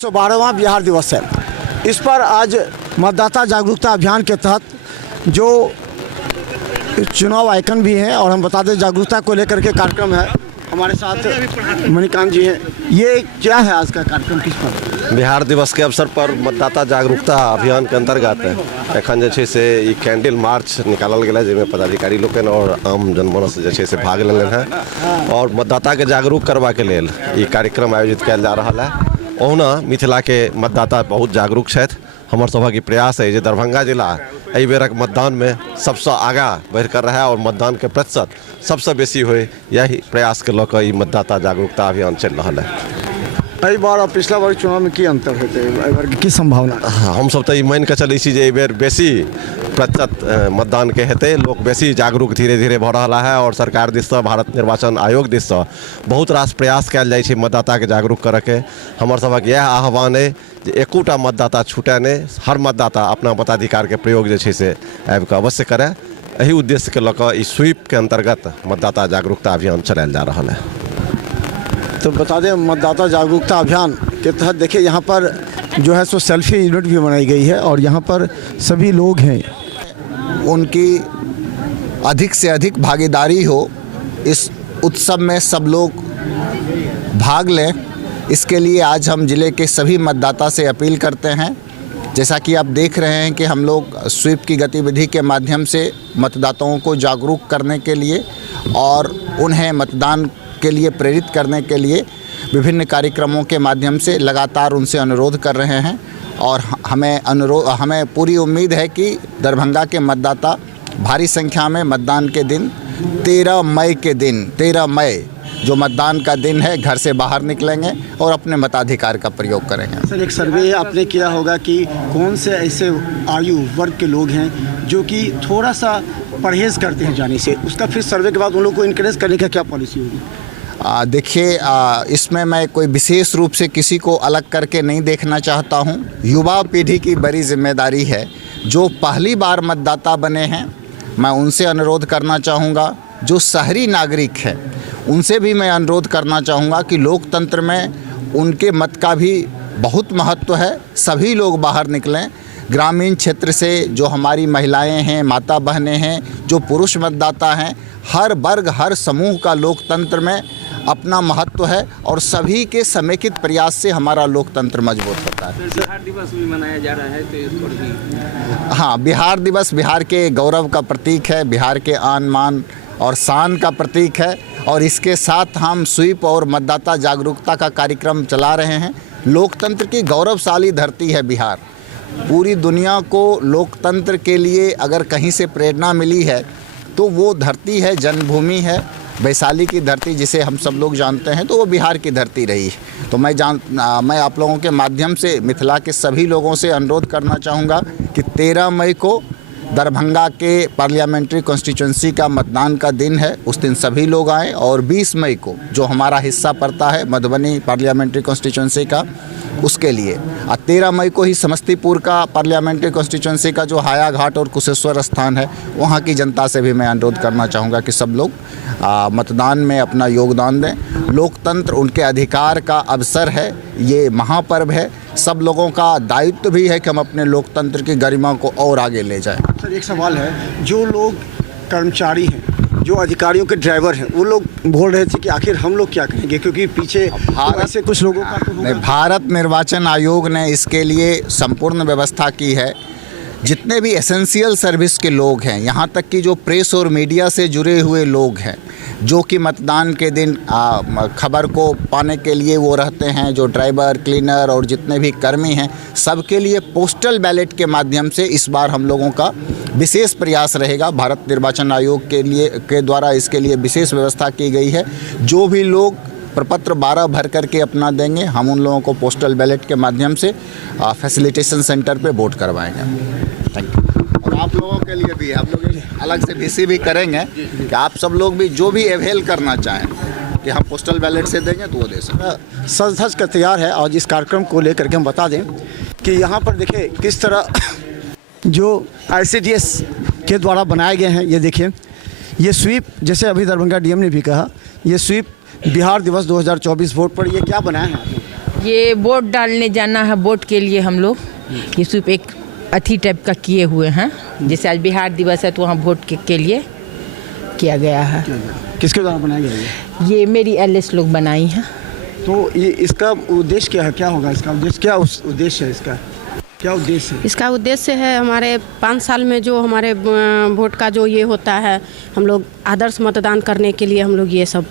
112वां बिहार दिवस है। इस पर आज मतदाता जागरूकता अभियान के तहत जो चुनाव आइकन भी हैं और हम बता दें जागरूकता को लेकर के कार्यक्रम है। हमारे साथ मणिकांत जी हैं। ये क्या है आज का कार्यक्रम, किस पर? बिहार दिवस के अवसर पर मतदाता जागरूकता अभियान के अंतर्गत एखन जे छै से ई कैंडल मार्च निकालल गेल है, जिसमें पदाधिकारी लोग और आम जनमानस जे छै से भाग लेलन है और मतदाता के जागरूक करबा के लेल ई कार्यक्रम आयोजित कयल जा रहा है। ओहुना मिथिला के मतदाता बहुत जागरूक छथि। हमर सभक ई प्रयास है जे दरभंगा जिला एहि बेरक मतदान में सबसे आगा बढ़कर रहे और मतदान के प्रतिशत सबसे बेसी होय, यही प्रयास के लऽ कऽ ई मतदाता जागरूकता अभियान चल रहा है। एहि बार और पिछला बार चुनाव में की अंतर हेतै, एहि बार की संभावना? हम सब तो ई मान के चलै छी जे एहि बेर बेसी प्रतिशत मतदान के हेतै। लोग बेसी जागरूक धीरे धीरे भऽ रहा है और सरकार दिससँ भारत निर्वाचन आयोग दिससँ बहुत रास प्रयास कयल जाइ छै मतदाता के जागरूक करऽ के। हमर सबक यह आह्वान है जे एकोटा मतदाता छूटै नहि, हर मतदाता अपना मताधिकार के प्रयोग जे छै से आबि कऽ अवश्य करे। एही उद्देश्य के लऽ कऽ ई स्वीप के अंतर्गत मतदाता जागरूकता अभियान चलायल जा रहा है। तो बता दें मतदाता जागरूकता अभियान के तहत देखिए यहाँ पर जो है सो सेल्फी यूनिट भी बनाई गई है और यहाँ पर सभी लोग हैं, उनकी अधिक से अधिक भागीदारी हो, इस उत्सव में सब लोग भाग लें। इसके लिए आज हम ज़िले के सभी मतदाता से अपील करते हैं। जैसा कि आप देख रहे हैं कि हम लोग स्वीप की गतिविधि के माध्यम से मतदाताओं को जागरूक करने के लिए और उन्हें मतदान के लिए प्रेरित करने के लिए विभिन्न कार्यक्रमों के माध्यम से लगातार उनसे अनुरोध कर रहे हैं और हमें पूरी उम्मीद है कि दरभंगा के मतदाता भारी संख्या में मतदान के दिन 13 मई जो मतदान का दिन है घर से बाहर निकलेंगे और अपने मताधिकार का प्रयोग करेंगे। सर, एक सर्वे आपने किया होगा कि कौन से ऐसे आयु वर्ग के लोग हैं जो कि थोड़ा सा परहेज़ करते हैं जाने से, उसका फिर सर्वे के बाद उन लोगों को इनकरेज करने का क्या पॉलिसी होगी? देखिए, इसमें मैं कोई विशेष रूप से किसी को अलग करके नहीं देखना चाहता हूं। युवा पीढ़ी की बड़ी जिम्मेदारी है। जो पहली बार मतदाता बने हैं मैं उनसे अनुरोध करना चाहूँगा, जो शहरी नागरिक हैं उनसे भी मैं अनुरोध करना चाहूँगा कि लोकतंत्र में उनके मत का भी बहुत महत्व है। सभी लोग बाहर निकलें। ग्रामीण क्षेत्र से जो हमारी महिलाएं हैं, माता बहनें हैं, जो पुरुष मतदाता हैं, हर वर्ग हर समूह का लोकतंत्र में अपना महत्व है और सभी के समेकित प्रयास से हमारा लोकतंत्र मजबूत होता है। बिहार दिवस भी मनाया जा रहा है तो इस पर भी हाँ, बिहार दिवस बिहार के गौरव का प्रतीक है, बिहार के आन मान और शान का प्रतीक है और इसके साथ हम स्वीप और मतदाता जागरूकता का कार्यक्रम चला रहे हैं। लोकतंत्र की गौरवशाली धरती है बिहार। पूरी दुनिया को लोकतंत्र के लिए अगर कहीं से प्रेरणा मिली है तो वो धरती है, जन्मभूमि है, वैशाली की धरती जिसे हम सब लोग जानते हैं, तो वो बिहार की धरती रही है। तो मैं आप लोगों के माध्यम से मिथिला के सभी लोगों से अनुरोध करना चाहूँगा कि 13 मई को दरभंगा के पार्लियामेंट्री कॉन्स्टिट्यूंसी का मतदान का दिन है, उस दिन सभी लोग आएँ और 20 मई को जो हमारा हिस्सा पड़ता है मधुबनी पार्लियामेंट्री कॉन्स्टिट्यूंसी का, उसके लिए। और 13 मई को ही समस्तीपुर का पार्लियामेंट्री कॉन्स्टिट्यूंसी का जो हाया घाट और कुशेश्वर स्थान है, वहाँ की जनता से भी मैं अनुरोध करना चाहूँगा कि सब लोग मतदान में अपना योगदान दें। लोकतंत्र उनके अधिकार का अवसर है, ये महापर्व है। सब लोगों का दायित्व भी है कि हम अपने लोकतंत्र की गरिमा को और आगे ले जाएं। सर, एक सवाल है, जो लोग कर्मचारी हैं, जो अधिकारियों के ड्राइवर हैं, वो लोग बोल रहे थे कि आखिर हम लोग क्या करेंगे, क्योंकि पीछे भारत से कुछ लोगों का तो भारत निर्वाचन आयोग ने इसके लिए संपूर्ण व्यवस्था की है। जितने भी एसेंशियल सर्विस के लोग हैं, यहाँ तक कि जो प्रेस और मीडिया से जुड़े हुए लोग हैं, जो कि मतदान के दिन खबर को पाने के लिए वो रहते हैं, जो ड्राइवर, क्लीनर और जितने भी कर्मी हैं, सबके लिए पोस्टल बैलेट के माध्यम से इस बार हम लोगों का विशेष प्रयास रहेगा। भारत निर्वाचन आयोग के द्वारा इसके लिए विशेष व्यवस्था की गई है। जो भी लोग प्रपत्र 12 भर करके अपना देंगे, हम उन लोगों को पोस्टल बैलेट के माध्यम से फैसिलिटेशन सेंटर पे वोट करवाएंगे। Thank you. और आप लोगों के लिए भी हम लोग अलग से वीसी भी करेंगे कि आप सब लोग भी जो भी अवेल करना चाहें कि हम पोस्टल बैलेट से देंगे तो वो दे सकते। सज धज का तैयार है और इस कार्यक्रम को लेकर के हम बता दें कि यहाँ पर देखिए किस तरह जो ICDS के द्वारा बनाए गए हैं। ये देखिए, ये स्वीप, जैसे अभी दरभंगा DM ने भी कहा, ये स्वीप बिहार दिवस 2024 वोट पर ये क्या बनाया है? ये वोट डालने जाना है, वोट के लिए हम लोग ये सिर्फ एक अथी टाइप का किए हुए हैं। जैसे आज बिहार दिवस है तो वहाँ वोट के लिए किया गया है। किसके द्वारा बनाया गया ये मेरी एलएस लोग बनाई हैं। तो ये इसका उद्देश्य क्या है, क्या होगा इसका उद्देश्य, क्या उद्देश्य है इसका, क्या उद्देश्य है? इसका उद्देश्य है हमारे 5 साल में जो हमारे वोट का जो ये होता है, हम लोग आदर्श मतदान करने के लिए हम लोग ये सब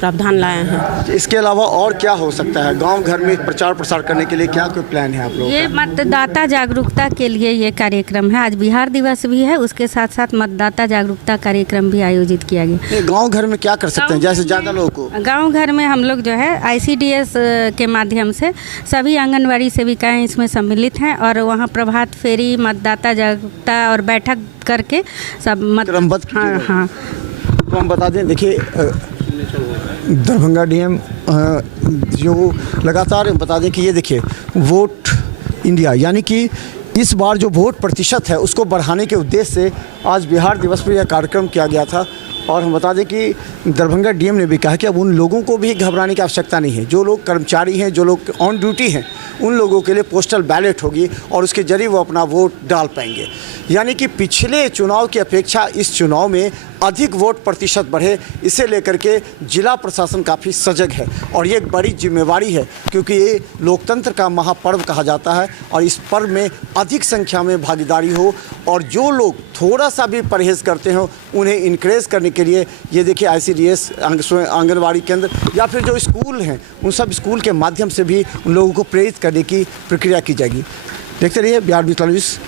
प्रावधान लाए हैं। इसके अलावा और क्या हो सकता है? गांव घर में प्रचार प्रसार करने के लिए क्या कोई प्लान है आप लोगों ये मतदाता जागरूकता के लिए ये कार्यक्रम है। आज बिहार दिवस भी है, उसके साथ साथ मतदाता जागरूकता कार्यक्रम भी आयोजित किया गया। गांव घर में क्या कर सकते हैं जैसे ज़्यादा लोगों को? गांव घर में हम लोग जो है ICDS के माध्यम से सभी आंगनवाड़ी सेविकाएं इसमें सम्मिलित हैं और वहाँ प्रभात फेरी, मतदाता जागरूकता और बैठक करके सब क्रमबद्ध कीजिएगा। हाँ। तो हम बता दें, देखिए दरभंगा डीएम जो लगातार बता दें कि ये देखिए वोट इंडिया, यानी कि इस बार जो वोट प्रतिशत है उसको बढ़ाने के उद्देश्य से आज बिहार दिवस पर यह कार्यक्रम किया गया था। और हम बता दें कि दरभंगा डीएम ने भी कहा कि अब उन लोगों को भी घबराने की आवश्यकता नहीं है। जो लोग कर्मचारी हैं, जो लोग ऑन ड्यूटी हैं, उन लोगों के लिए पोस्टल बैलेट होगी और उसके जरिए वो अपना वोट डाल पाएंगे। यानी कि पिछले चुनाव की अपेक्षा इस चुनाव में अधिक वोट प्रतिशत बढ़े, इसे लेकर के जिला प्रशासन काफ़ी सजग है और ये एक बड़ी जिम्मेवारी है क्योंकि ये लोकतंत्र का महापर्व कहा जाता है और इस पर्व में अधिक संख्या में भागीदारी हो और जो लोग थोड़ा सा भी परहेज़ करते हो उन्हें इनकरेज करने के लिए ये देखिए ICDS आंगनवाड़ी केंद्र या फिर जो स्कूल हैं उन सब स्कूल के माध्यम से भी उन लोगों को प्रेरित करने की प्रक्रिया की जाएगी। देखते रहिए बिहार 2024।